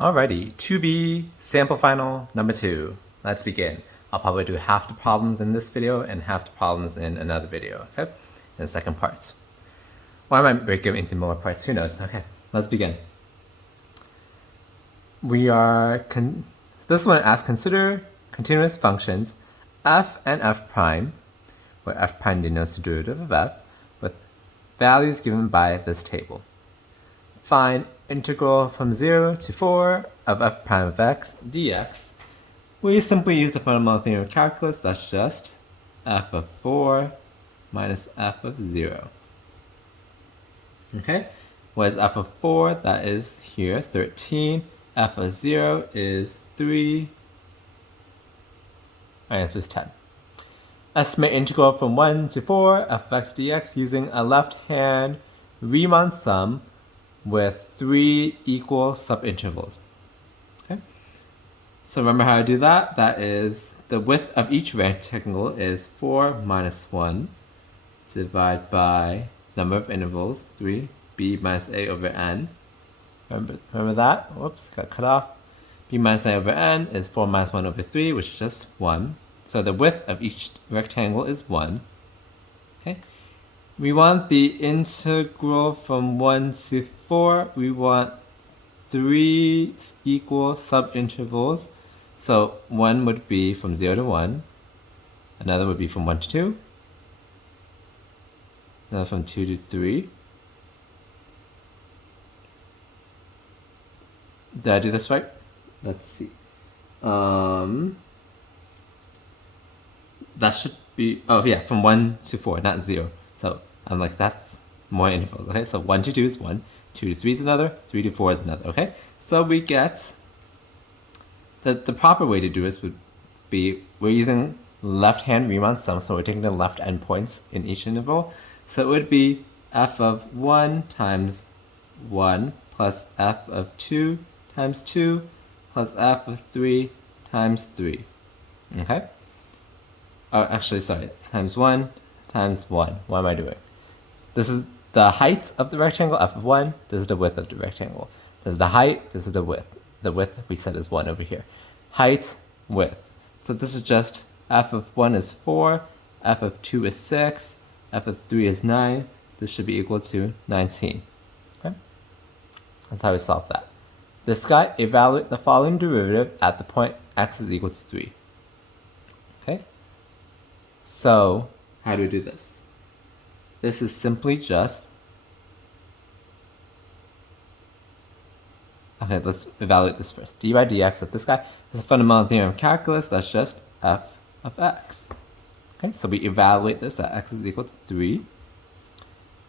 Alrighty, 2B sample final number 2. Let's begin. I'll probably do half the problems in this video and half the problems in another video, okay? In the second part. Or I might break it into more parts, who knows? Okay, let's begin. This one asks, consider continuous functions f and f prime, where f prime denotes the derivative of f, with values given by this table. Find integral from 0 to 4 of f prime of x dx. We simply use the fundamental theorem of calculus. That's just f of 4 minus f of 0. Okay, what is f of 4? That is here 13. F of 0 is 3. Our answer is 10. Estimate integral from 1 to 4 f of x dx using a left-hand Riemann sum with 3 equal subintervals. Okay, so remember how to do that? That is, the width of each rectangle is 4 minus 1 divided by number of intervals, 3, b minus a over n. Remember that? Whoops, got cut off. b minus a over n is 4 minus 1 over 3, which is just 1. So the width of each rectangle is 1. Okay. We want the integral from 1 to 4. We want 3 equal subintervals. So one would be from 0 to 1. Another would be from 1 to 2. Another from 2 to 3. Did I do this right? Let's see. That should be, oh yeah, from 1 to 4, not 0. So I'm like, that's more intervals, okay? So 1 to 2 is 1, 2 to 3 is another, 3 to 4 is another, okay? So we get, the proper way to do this would be, we're using left-hand Riemann sum, so we're taking the left endpoints in each interval. So it would be f of 1 times 1 plus f of 2 times 2 plus f of 3 times 3, okay? Oh, actually, sorry, times 1 times 1. What am I doing? This is the height of the rectangle, f of 1. This is the width of the rectangle. This is the height, this is the width. The width we said is 1 over here. Height, width. So this is just f of 1 is 4, f of 2 is 6, f of 3 is 9. This should be equal to 19. Okay? That's how we solve that. This guy, evaluate the following derivative at the point x is equal to 3. Okay? So, how do we do this? This is simply just, okay, let's evaluate this first. d by dx of this guy is a fundamental theorem of calculus. That's just f of x. Okay, so we evaluate this at x is equal to 3.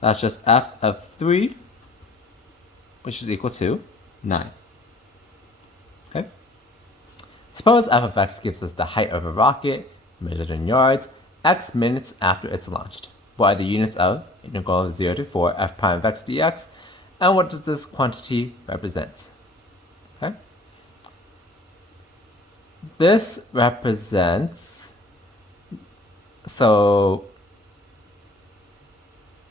That's just f of 3, which is equal to 9. Okay. Suppose f of x gives us the height of a rocket, measured in yards, x minutes after it's launched. What are the units of integral of 0 to 4 f prime of x dx, and what does this quantity represent? Okay. This represents, so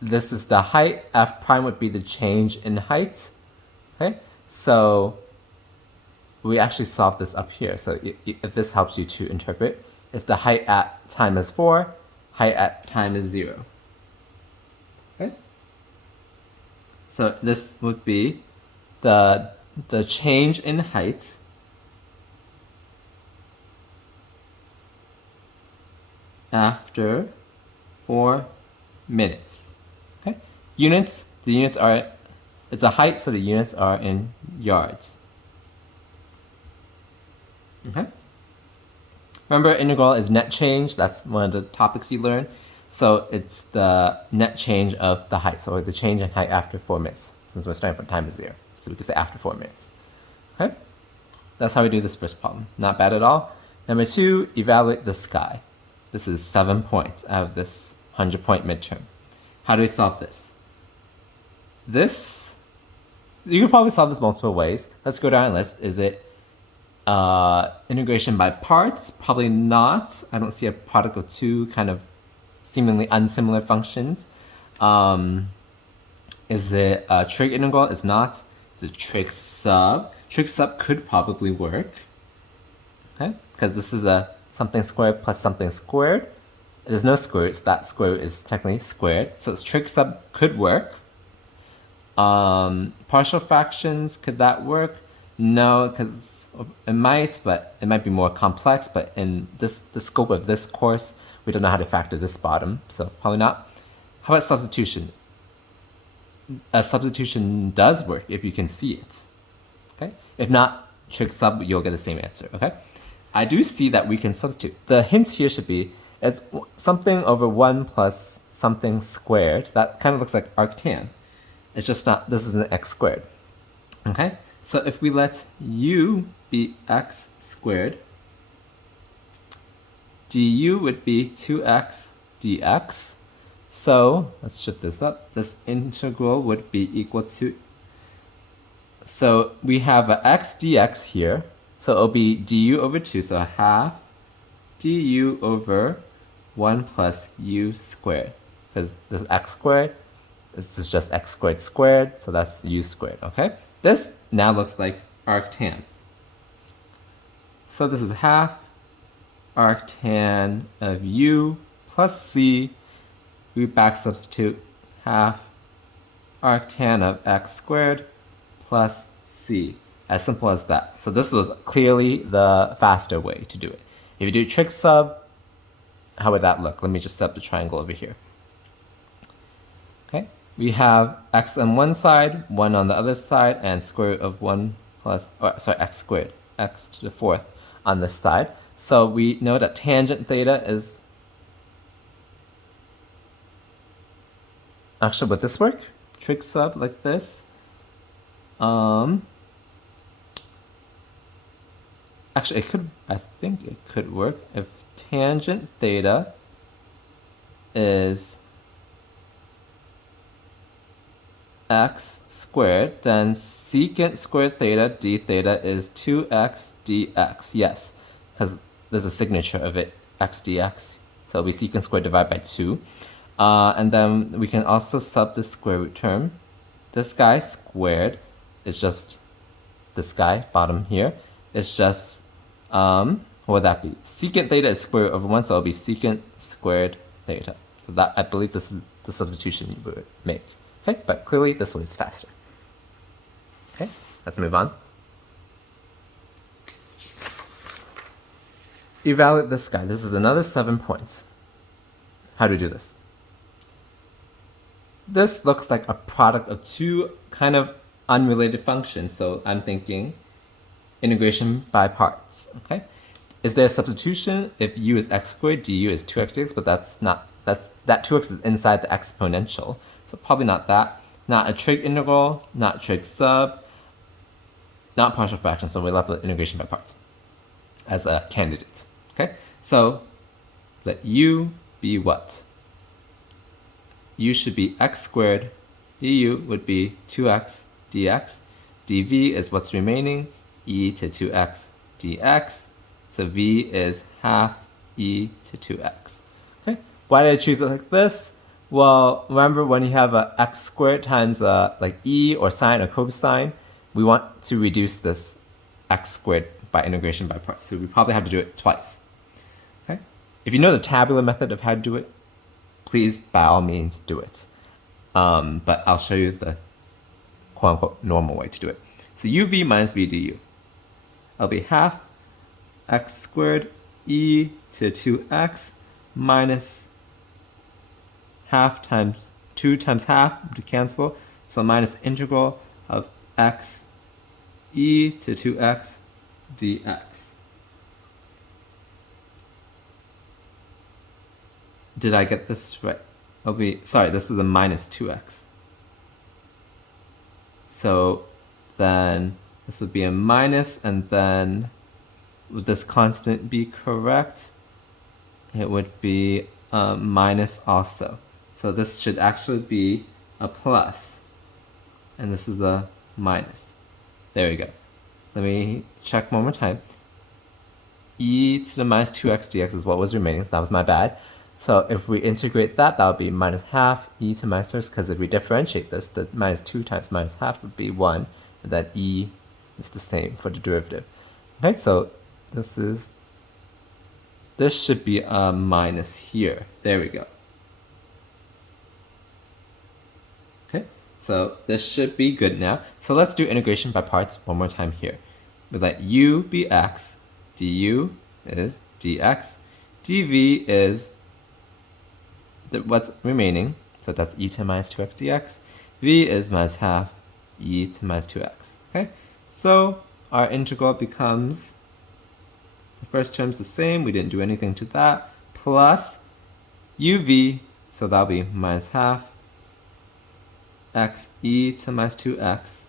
this is the height, f prime would be the change in height. Okay, so we actually solved this up here. So if this helps you to interpret, it's the height at time is 4, height at time is 0. Okay? So this would be the change in height after 4 minutes. Okay? Units, the units are, it's a height, so the units are in yards. Okay? Remember, integral is net change. That's one of the topics you learn. So it's the net change of the height, or the change in height after 4 minutes, since we're starting from time is 0. So we could say after 4 minutes. Okay? That's how we do this first problem. Not bad at all. Number 2, evaluate the sky. This is 7 points out of this 100-point midterm. How do we solve this? This, you can probably solve this multiple ways. Let's go down a list. Is it integration by parts? Probably not. I don't see a product of two kind of seemingly unsimilar functions. Is it a trig integral? It's not. is it trig sub? Trig sub could probably work, okay? Because this is a something squared plus something squared. There's no square root, so that square root is technically squared. So it's trig sub could work. Partial fractions, could that work? No, because it might, but it might be more complex. But in the scope of this course, we don't know how to factor this bottom, so probably not. How about substitution? A substitution does work if you can see it. Okay. If not, trig sub, you'll get the same answer. Okay. I do see that we can substitute. The hint here should be it's something over 1 plus something squared. That kind of looks like arctan. It's just not, this is an x squared. Okay? So if we let u be x squared, du would be 2x dx. So let's shift this up. This integral would be equal to, so we have a x dx here. So it'll be du over 2, so a half du over 1 plus u squared. Because this x squared, this is just x squared squared, so that's u squared, okay? This now looks like arctan. So this is half arctan of u plus c. We back substitute half arctan of x squared plus c. As simple as that. So this was clearly the faster way to do it. If you do trig sub, how would that look? Let me just set up the triangle over here. Okay, we have x on one side, 1 on the other side, and square root of 1 plus, x squared, x to the 4th on this side. So we know that tangent theta is, actually would this work? Trig sub like this? Actually, it could, I think it could work if tangent theta is x squared, then secant squared theta d theta is 2x dx. Yes, because there's a signature of it, x dx. So it'll be secant squared divided by 2. And then we can also sub the square root term. This guy squared is just this guy, bottom here, is just, what would that be? Secant theta is square root over 1, so it'll be secant squared theta. So that, I believe this is the substitution you would make. Okay, but clearly this one is faster. Okay, let's move on. Evaluate this guy. This is another 7 points. How do we do this? This looks like a product of two kind of unrelated functions, so I'm thinking integration by parts, okay? Is there a substitution if u is x squared, du is 2x dx, but that's not, that 2x is inside the exponential, so probably not that. Not a trig integral, not trig sub, not partial fraction, so we're left with integration by parts as a candidate, okay? So let u be what? U should be x squared, du would be 2x dx, dv is what's remaining, e to 2x dx, so v is half e to 2x. Okay, why did I choose it like this? Well, remember when you have a x squared times like e or sine or cosine, we want to reduce this x squared by integration by parts, so we probably have to do it twice. Okay, if you know the tabular method of how to do it, please, by all means, do it. But I'll show you the quote-unquote normal way to do it. So uv minus v du. That'll be half x squared e to 2x minus half times 2 times half to cancel. So minus integral of x e to 2x dx. Did I get this right? It'll be, sorry, this is a minus 2x. So then this would be a minus, and then would this constant be correct? It would be a minus also. So this should actually be a plus, and this is a minus. There we go. Let me check one more time. E to the minus 2x dx is what was remaining. That was my bad. So if we integrate that, that would be minus half e to minus first, because if we differentiate this, the minus 2 times minus half would be 1, and then e is the same for the derivative. Okay, so this should be a minus here. There we go. Okay, so this should be good now. So let's do integration by parts one more time here. We let u be x, du is dx, dv is what's remaining, so that's e to the minus 2x dx, v is minus half e to the minus 2x. Okay, so our integral becomes, the first term's the same, we didn't do anything to that, plus uv, so that'll be minus half x e to the minus 2x,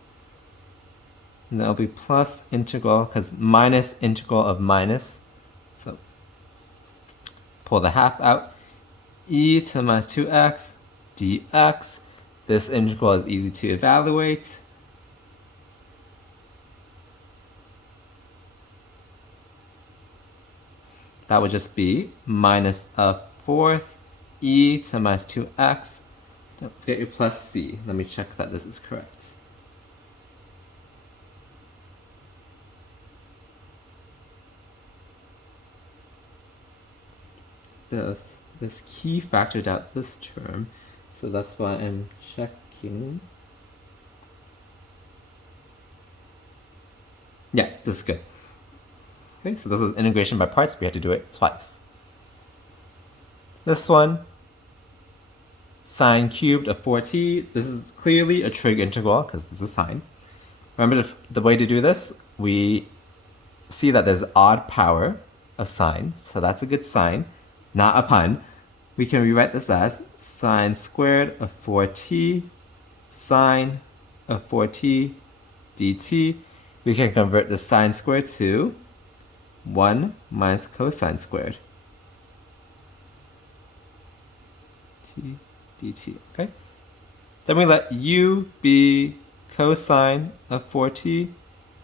and that'll be plus integral, because minus integral of minus, so pull the half out, e to the minus 2x dx. This integral is easy to evaluate. That would just be minus a fourth e to the minus 2x. Don't forget your plus c. Let me check that this is correct. This key factored out this term, so that's why I'm checking. Yeah, this is good. Okay, so this is integration by parts. We had to do it twice. This one, sine cubed of 4t. This is clearly a trig integral because this is sine. Remember the way to do this? We see that there's odd power of sine, so that's a good sign, not a pun. We can rewrite this as sine squared of 4t sine of 4t dt. We can convert the sine squared to 1 minus cosine squared t dt. Okay? Then we let u be cosine of 4t.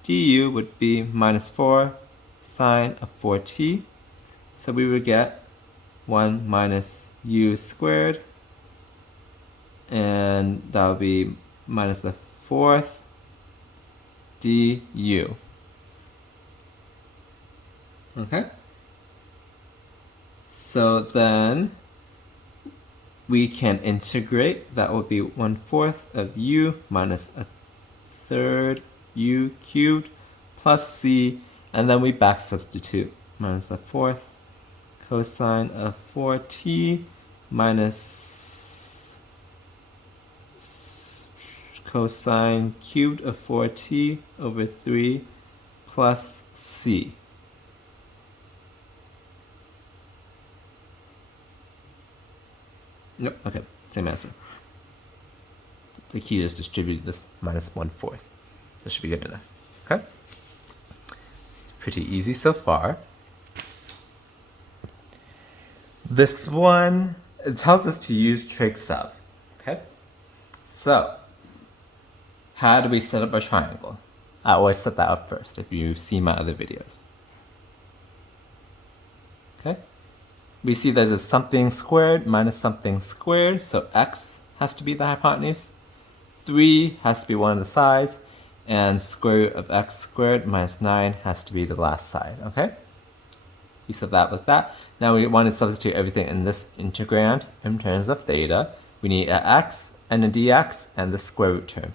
du would be minus 4 sine of 4t. So we would get 1 minus u squared, and that would be minus the fourth du. Okay? So then we can integrate. That would be 1/4 of u minus a third u cubed plus c, and then we back substitute. Minus the fourth cosine of 4t minus cosine cubed of 4t over 3 plus c. Nope, okay, same answer. The key is distributed this minus 1/4. This should be good enough, okay? Pretty easy so far. This one, it tells us to use trig sub, okay? So, how do we set up a triangle? I always set that up first if you've seen my other videos. Okay? We see there's a something squared minus something squared, so x has to be the hypotenuse, 3 has to be one of the sides, and square root of x squared minus 9 has to be the last side, okay? We set that with that. Now we want to substitute everything in this integrand in terms of theta. We need an x and a dx and the square root term.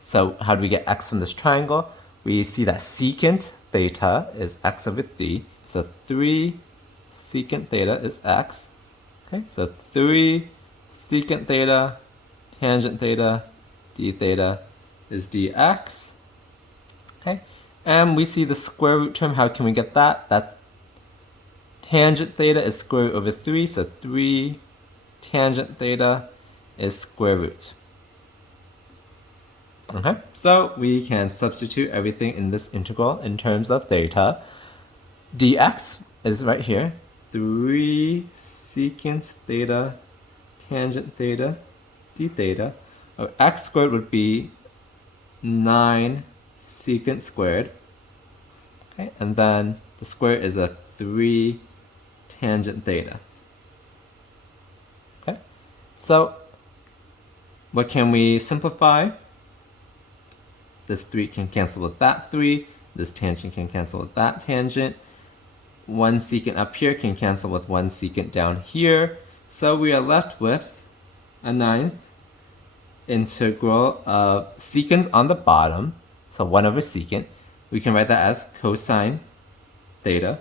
So how do we get x from this triangle? We see that secant theta is x over 3. So 3 secant theta is x. Okay, so 3 secant theta tangent theta d theta is dx. Okay, and we see the square root term. How can we get that? That's tangent theta is square root over 3, so 3 tangent theta is square root. Okay, so we can substitute everything in this integral in terms of theta. Dx is right here, 3 secant theta tangent theta d theta. Or x squared would be 9 secant squared. Okay, and then the square is a 3 tangent theta. Okay, so what can we simplify? This 3 can cancel with that 3. This tangent can cancel with that tangent. 1 secant up here can cancel with 1 secant down here. So we are left with a 9th integral of secants on the bottom. So 1 over secant. We can write that as cosine theta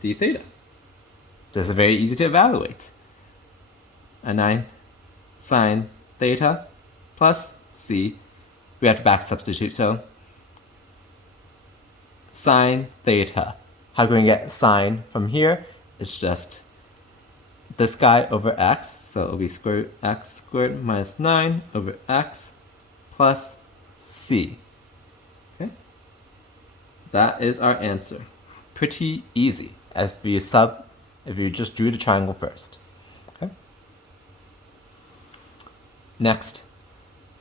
d theta. This is very easy to evaluate. A 9th sine theta plus c. We have to back substitute, so sine theta. How can we get sine from here? It's just this guy over x, so it'll be square root x squared minus 9 over x plus c. Okay? That is our answer. Pretty easy, if you just drew the triangle first. Okay? Next,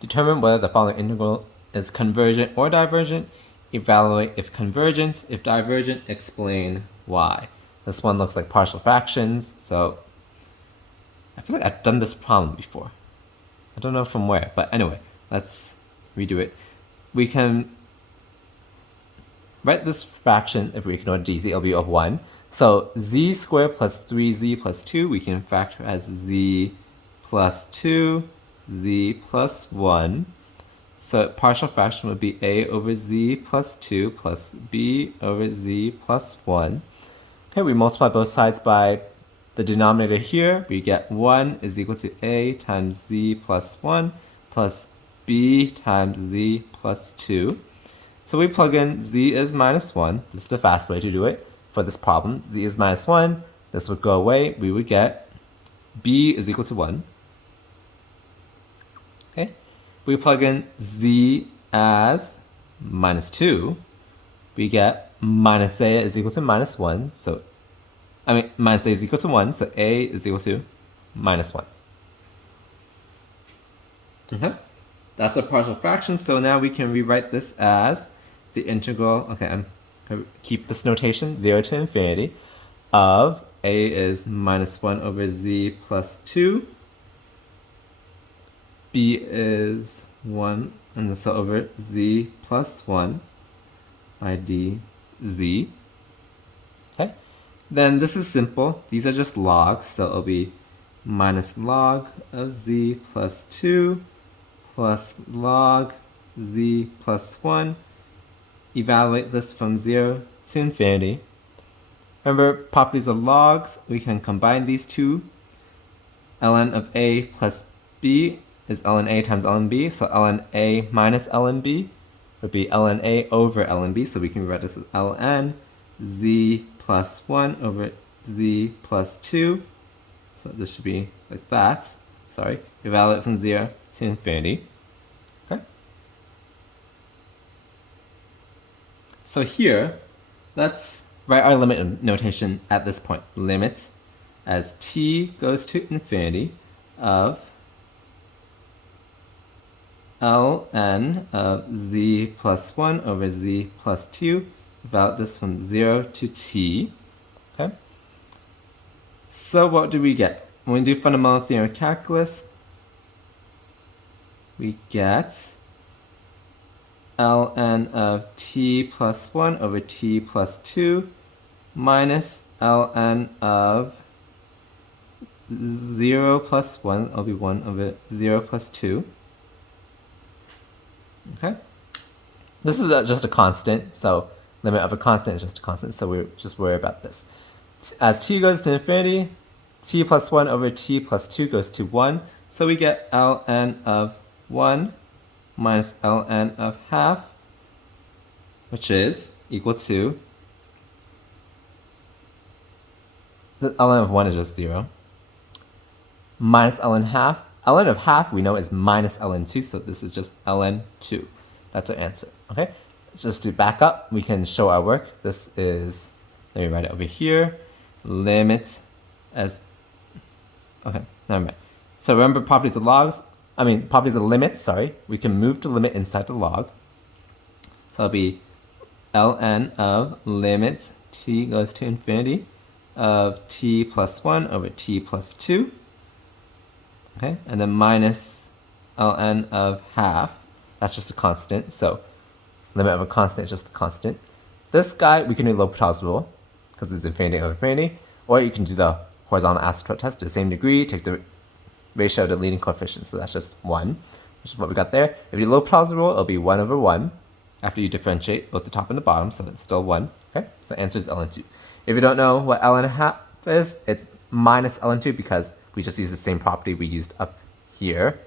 determine whether the following integral is convergent or divergent. Evaluate if convergent. If divergent, explain why. This one looks like partial fractions, so I feel like I've done this problem before. I don't know from where, but anyway, let's redo it. We can write this fraction, if we ignore dz, it'll be of 1. So z squared plus 3z plus 2, we can factor as z plus 2, z plus 1. So partial fraction would be a over z plus 2 plus b over z plus 1. Okay, we multiply both sides by the denominator here. We get 1 is equal to a times z plus 1 plus b times z plus 2. So we plug in z is minus 1. This is the fast way to do it for this problem. Z is minus 1. This would go away. We would get b is equal to 1. Okay. We plug in z as minus 2. We get minus a is equal to minus 1. So, minus a is equal to 1. So a is equal to minus 1. Okay. That's a partial fraction. So now we can rewrite this as the integral, okay, I'm going to keep this notation, 0 to infinity, of a is minus 1 over z plus 2, b is 1, and so over z plus 1 by dz. Okay, then this is simple. These are just logs, so it'll be minus log of z plus 2 plus log z plus 1. Evaluate this from 0 to infinity. Remember, properties of logs, we can combine these two. Ln of a plus b is ln a times ln b, so ln a minus ln b would be ln a over ln b, so we can rewrite this as ln z plus 1 over z plus 2. So this should be like that. Sorry, evaluate from 0 to infinity. Okay. So here, let's write our limit notation at this point. Limit as t goes to infinity of ln of z plus 1 over z plus 2. Evaluate this from 0 to t. Okay. So what do we get? When we do fundamental theorem of calculus, we get ln of t plus 1 over t plus 2 minus ln of 0 plus 1, it'll be 1 over 0 plus 2. Okay? This is just a constant, so limit of a constant is just a constant, so we just worry about this. As t goes to infinity, t plus 1 over t plus 2 goes to 1, so we get ln of 1 minus ln of half, which is equal to, the ln of 1 is just 0, minus ln half. Ln of half we know is minus ln 2, so this is just ln 2. That's our answer, okay? Just to back up, we can show our work. This is, let me write it over here, limit as, okay, never mind. So remember properties of logs, properties of limits, sorry. We can move the limit inside the log. So it'll be ln of limit t goes to infinity of t plus 1 over t plus 2. Okay, and then minus ln of half That's just a constant. So limit of a constant is just a constant. This guy, we can do L'Hopital's rule, because it's infinity over infinity. Or you can do the horizontal asymptote test to the same degree, take the ratio of the leading coefficient. So that's just 1, which is what we got there. If you do L'Hopital's rule, it'll be 1 over 1 after you differentiate both the top and the bottom, so it's still 1. Okay, so the answer is ln 2. If you don't know what ln a half is, it's minus ln 2 because we just used the same property we used up here.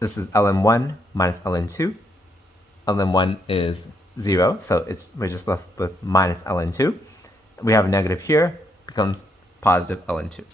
This is ln 1 minus ln 2. ln 1 is 0, so we're just left with minus ln 2. We have a negative here, becomes positive ln 2.